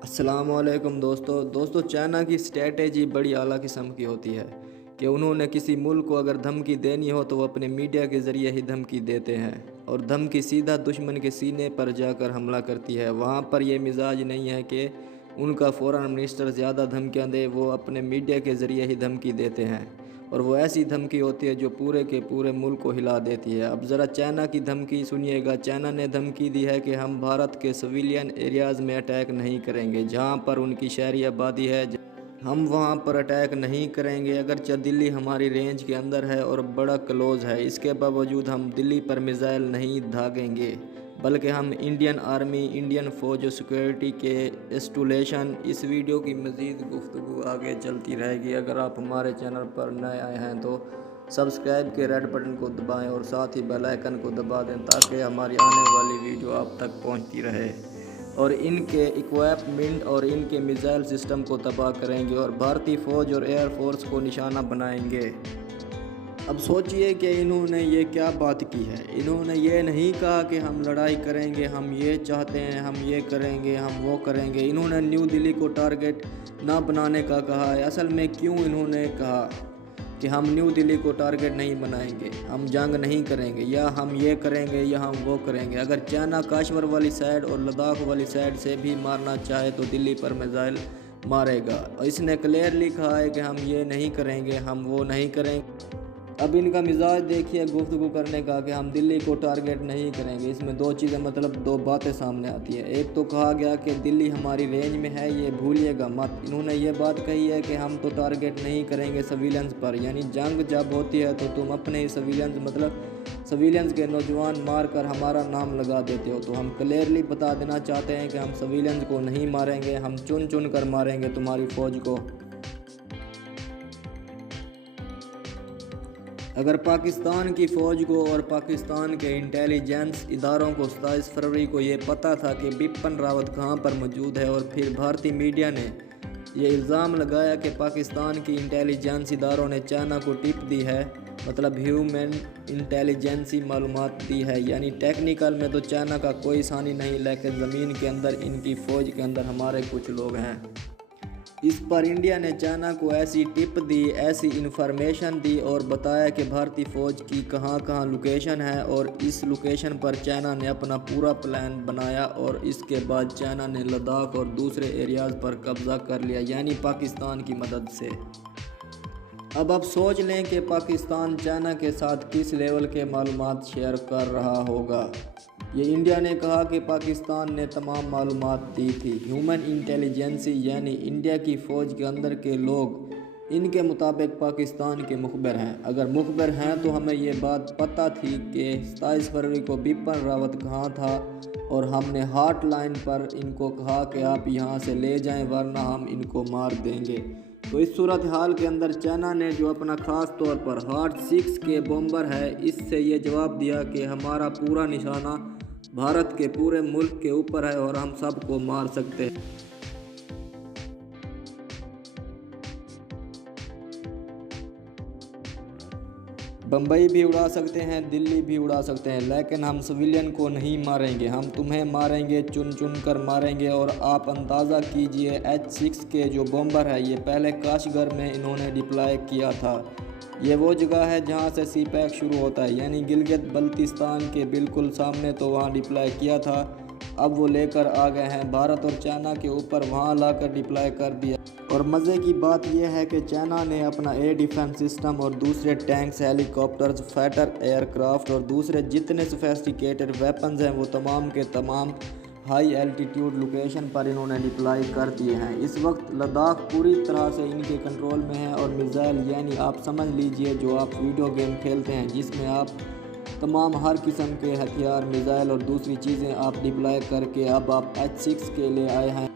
अस्सलाम वालेकुम दोस्तों चाइना की स्ट्रैटेजी बड़ी आला किस्म की होती है कि उन्होंने किसी मुल्क को अगर धमकी देनी हो तो वो अपने मीडिया के ज़रिए ही धमकी देते हैं और धमकी सीधा दुश्मन के सीने पर जाकर हमला करती है। वहाँ पर यह मिजाज नहीं है कि उनका फॉरेन मिनिस्टर ज़्यादा धमकियाँ दे, वो अपने मीडिया के ज़रिए ही धमकी देते हैं और वो ऐसी धमकी होती है जो पूरे के पूरे मुल्क को हिला देती है। अब ज़रा चाइना की धमकी सुनिएगा। चाइना ने धमकी दी है कि हम भारत के सिविलियन एरियाज़ में अटैक नहीं करेंगे, जहां पर उनकी शहरी आबादी है हम वहां पर अटैक नहीं करेंगे। अगरचे दिल्ली हमारी रेंज के अंदर है और बड़ा क्लोज है, इसके बावजूद हम दिल्ली पर मिसाइल नहीं दागेंगे, बल्कि हम इंडियन आर्मी, इंडियन फौज और सिक्योरिटी के इंस्टॉलेशन। इस वीडियो की मज़ीद गुफ्तगू आगे चलती रहेगी। अगर आप हमारे चैनल पर नए आए हैं तो सब्सक्राइब के रेड बटन को दबाएं और साथ ही बेल आइकन को दबा दें ताकि हमारी आने वाली वीडियो आप तक पहुंचती रहे। और इनके इक्विपमेंट और इनके मिसाइल सिस्टम को तबाह करेंगे और भारतीय फ़ौज और एयर फोर्स को निशाना बनाएंगे। अब सोचिए कि इन्होंने ये क्या बात की है। इन्होंने ये नहीं कहा कि हम लड़ाई करेंगे, हम ये चाहते हैं, हम ये करेंगे, हम वो करेंगे। इन्होंने न्यू दिल्ली को टारगेट ना बनाने का कहा है। असल में क्यों इन्होंने कहा कि हम न्यू दिल्ली को टारगेट नहीं बनाएंगे, हम जंग नहीं करेंगे, या हम ये करेंगे या हम वो करेंगे। अगर चाइना काश्मीर वाली साइड और लद्दाख वाली साइड से भी मारना चाहे तो दिल्ली पर मिसाइल मारेगा। और इसने क्लियरली कहा है कि हम ये नहीं करेंगे, हम वो नहीं करेंगे। अब इनका मिजाज देखिए गुफ्तगू करने का कि हम दिल्ली को टारगेट नहीं करेंगे। इसमें दो चीज़ें मतलब दो बातें सामने आती है। एक तो कहा गया कि दिल्ली हमारी रेंज में है, ये भूलिएगा मत। इन्होंने ये बात कही है कि हम तो टारगेट नहीं करेंगे सिविलियंस पर, यानी जंग जब होती है तो तुम अपने ही सिविलियंस मतलब सिविलियंस के नौजवान मार कर हमारा नाम लगा देते हो। तो हम क्लियरली बता देना चाहते हैं कि हम सिविलियंस को नहीं मारेंगे, हम चुन चुन कर मारेंगे तुम्हारी फ़ौज को। अगर पाकिस्तान की फ़ौज को और पाकिस्तान के इंटेलिजेंस इदारों को 27 फरवरी को ये पता था कि बिपिन रावत कहाँ पर मौजूद है, और फिर भारतीय मीडिया ने ये इल्ज़ाम लगाया कि पाकिस्तान की इंटेलिजेंस इदारों ने चाइना को टिप दी है, मतलब ह्यूमन इंटेलिजेंसी मालूमात दी है, यानी टेक्निकल में तो चाइना का कोई सानी नहीं, लेकिन ज़मीन के अंदर इनकी फ़ौज के अंदर हमारे कुछ लोग हैं। इस पर इंडिया ने चाइना को ऐसी टिप दी, ऐसी इन्फॉर्मेशन दी और बताया कि भारतीय फ़ौज की कहाँ कहाँ लोकेशन है, और इस लोकेशन पर चाइना ने अपना पूरा प्लान बनाया और इसके बाद चाइना ने लद्दाख और दूसरे एरियाज़ पर कब्ज़ा कर लिया, यानी पाकिस्तान की मदद से। अब आप सोच लें कि पाकिस्तान चाइना के साथ किस लेवल के मालूमात शेयर कर रहा होगा। ये इंडिया ने कहा कि पाकिस्तान ने तमाम मालूमात दी थी। ह्यूमन इंटेलिजेंसी यानी इंडिया की फ़ौज के अंदर के लोग इनके मुताबिक पाकिस्तान के मुखबिर हैं। अगर मुखबिर हैं तो हमें ये बात पता थी कि 27 फरवरी को बिपिन रावत कहाँ था, और हमने हॉट लाइन पर इनको कहा कि आप यहाँ से ले जाएं वरना हम इनको मार देंगे। तो इस सूरत हाल के अंदर चाइना ने जो अपना ख़ास तौर पर हॉट 6 के बॉम्बर है, इससे ये जवाब दिया कि हमारा पूरा निशाना भारत के पूरे मुल्क के ऊपर है और हम सबको मार सकते हैं। बम्बई भी उड़ा सकते हैं, दिल्ली भी उड़ा सकते हैं, लेकिन हम सिविलियन को नहीं मारेंगे, हम तुम्हें मारेंगे, चुन चुन कर मारेंगे। और आप अंदाज़ा कीजिए H-6 के जो बॉम्बर है ये पहले काशगर में इन्होंने डिप्लॉय किया था। ये वो जगह है जहाँ से सी पैक शुरू होता है, यानी गिलगित बल्तिस्तान के बिल्कुल सामने, तो वहाँ डिप्लॉय किया था। अब वो लेकर आ गए हैं भारत और चाइना के ऊपर, वहाँ लाकर डिप्लॉय कर दिया। और मज़े की बात यह है कि चाइना ने अपना एयर डिफेंस सिस्टम और दूसरे टैंक्स, हेलीकॉप्टर्स, फाइटर एयरक्राफ्ट और दूसरे जितने सोफिस्टिकेटेड वेपन्स हैं वो तमाम के तमाम हाई एल्टीट्यूड लोकेशन पर इन्होंने डिप्लॉय कर दिए हैं। इस वक्त लद्दाख पूरी तरह से इनके कंट्रोल में है, और मिसाइल यानी आप समझ लीजिए जो आप वीडियो गेम खेलते हैं जिसमें आप तमाम हर किस्म के हथियार, मिसाइल और दूसरी चीज़ें आप डिप्लॉय करके अब आप H-6 के लिए आए हैं।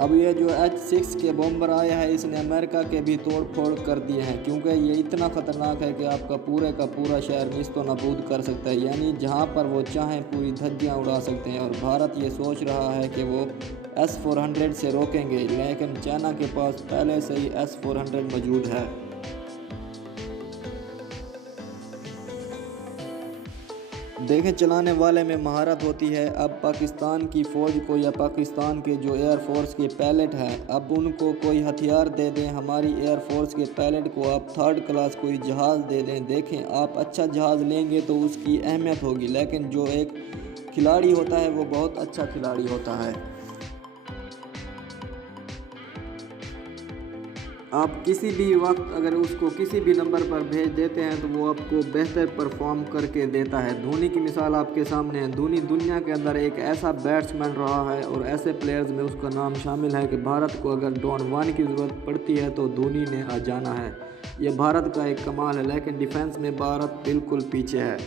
अब ये जो H-6 के बॉम्बर आया है इसने अमेरिका के भी तोड़ फोड़ कर दिए हैं, क्योंकि ये इतना ख़तरनाक है कि आपका पूरे का पूरा शहर निस्तो नाबूद कर सकता है, यानी जहां पर वो चाहें पूरी धज्जियां उड़ा सकते हैं। और भारत ये सोच रहा है कि वो S-400 से रोकेंगे, लेकिन चाइना के पास पहले से ही S-400 मौजूद है। देखें, चलाने वाले में महारत होती है। अब पाकिस्तान की फ़ौज को या पाकिस्तान के जो एयर फोर्स के पायलट हैं, अब उनको कोई हथियार दे दें, हमारी एयर फोर्स के पायलट को आप थर्ड क्लास कोई जहाज़ दे दें। देखें, आप अच्छा जहाज़ लेंगे तो उसकी अहमियत होगी, लेकिन जो एक खिलाड़ी होता है वो बहुत अच्छा खिलाड़ी होता है। आप किसी भी वक्त अगर उसको किसी भी नंबर पर भेज देते हैं तो वो आपको बेहतर परफॉर्म करके देता है। धोनी की मिसाल आपके सामने है। धोनी दुनिया के अंदर एक ऐसा बैट्समैन रहा है और ऐसे प्लेयर्स में उसका नाम शामिल है कि भारत को अगर डॉन वन की ज़रूरत पड़ती है तो धोनी ने आ जाना है। यह भारत का एक कमाल है, लेकिन डिफेंस में भारत बिल्कुल पीछे है।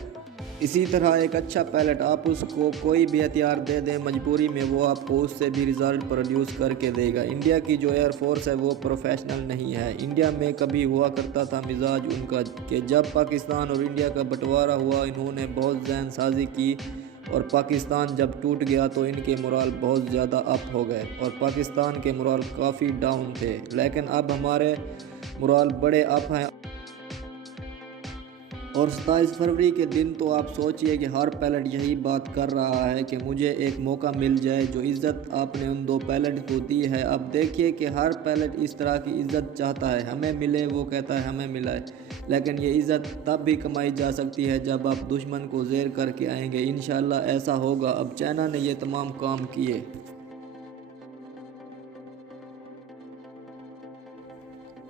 इसी तरह एक अच्छा पायलट, आप उसको कोई भी हथियार दे दें, मजबूरी में वो आपको उससे भी रिज़ल्ट प्रोड्यूस करके देगा। इंडिया की जो एयर फोर्स है वो प्रोफेशनल नहीं है। इंडिया में कभी हुआ करता था मिजाज उनका कि जब पाकिस्तान और इंडिया का बंटवारा हुआ, इन्होंने बहुत जहन साजी की और पाकिस्तान जब टूट गया तो इनके मोराल बहुत ज़्यादा अप हो गए और पाकिस्तान के मोराल काफ़ी डाउन थे। लेकिन अब हमारे मोराल बड़े अप हैं। और 27 फरवरी के दिन तो आप सोचिए कि हर पायलट यही बात कर रहा है कि मुझे एक मौका मिल जाए। जो इज़्ज़त आपने उन दो पायलट को दी है, अब देखिए कि हर पायलट इस तरह की इज़्ज़त चाहता है, हमें मिले, वो कहता है हमें मिला है। लेकिन ये इज़्ज़त तब भी कमाई जा सकती है जब आप दुश्मन को ज़ेर करके आएंगे। इंशाल्लाह ऐसा होगा। अब चाइना ने ये तमाम काम किए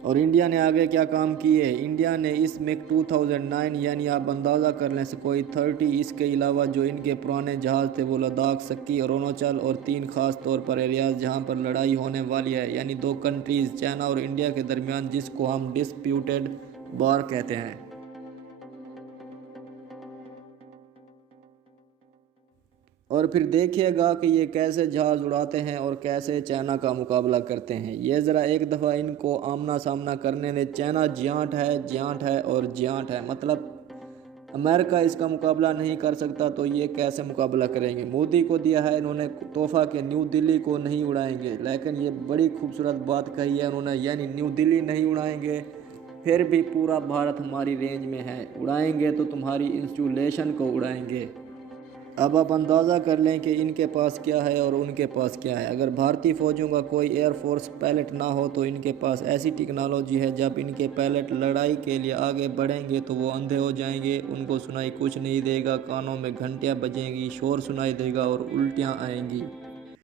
और इंडिया ने आगे क्या काम किए। इंडिया ने इस मिग 2009 यानी आप अंदाज़ा कर लें कोई 30, इसके अलावा जो इनके पुराने जहाज़ थे वो लद्दाख, सक्की, अरुणाचल और 3 ख़ास तौर पर एरियाज़ जहां पर लड़ाई होने वाली है, यानी 2 कंट्रीज़ चाइना और इंडिया के दरमियान, जिसको हम डिस्प्यूटेड वार कहते हैं। और फिर देखिएगा कि ये कैसे जहाज़ उड़ाते हैं और कैसे चाइना का मुकाबला करते हैं। ये ज़रा एक दफ़ा इनको आमना सामना करने दे। चाइना जियांट है और जियांट है, मतलब अमेरिका इसका मुकाबला नहीं कर सकता तो ये कैसे मुकाबला करेंगे। मोदी को दिया है इन्होंने तोहफ़ा के न्यू दिल्ली को नहीं उड़ाएंगे, लेकिन ये बड़ी खूबसूरत बात कही है उन्होंने, यानी न्यू दिल्ली नहीं उड़ाएंगे, फिर भी पूरा भारत हमारी रेंज में है, उड़ाएंगे तो तुम्हारी इंस्टॉलेशन को उड़ाएंगे। अब आप अंदाज़ा कर लें कि इनके पास क्या है और उनके पास क्या है। अगर भारतीय फ़ौजों का कोई एयर फोर्स पायलट ना हो तो इनके पास ऐसी टेक्नोलॉजी है, जब इनके पायलट लड़ाई के लिए आगे बढ़ेंगे तो वो अंधे हो जाएंगे, उनको सुनाई कुछ नहीं देगा, कानों में घंटियाँ बजेंगी, शोर सुनाई देगा और उल्टियाँ आएंगी।